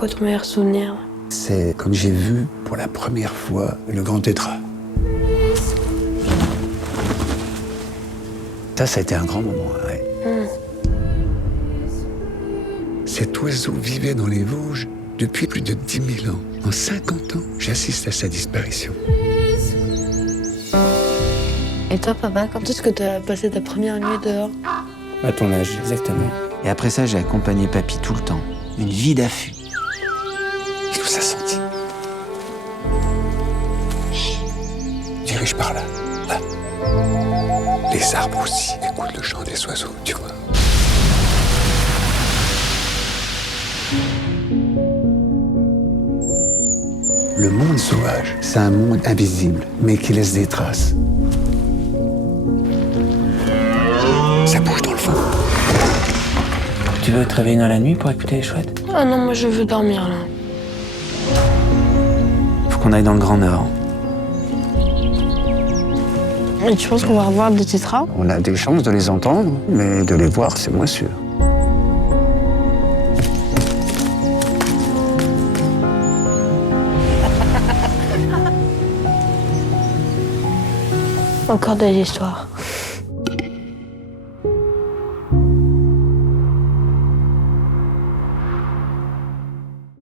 quoi ton meilleur souvenir? C'est quand j'ai vu pour la première fois le grand tétra. Ça a été un grand moment, ouais. Cet oiseau vivait dans les Vosges depuis plus de 10 000 ans. En 50 ans, j'assiste à sa disparition. Et toi, papa, quand est-ce que t'as passé ta première nuit dehors? À ton âge, exactement. Et après ça, j'ai accompagné papy tout le temps. Une vie d'affût. Il nous a sentis. Dirige par là, là. Les arbres aussi écoutent le chant des oiseaux, tu vois. Le monde sauvage, c'est un monde invisible, mais qui laisse des traces. Ça bouge dans le vent. Tu veux te réveiller dans la nuit pour écouter les chouettes? Ah non, moi je veux dormir là. Faut qu'on aille dans le Grand Nord. Et tu penses qu'on va revoir des tétras? On a des chances de les entendre, mais de les voir, c'est moins sûr. Encore des histoires.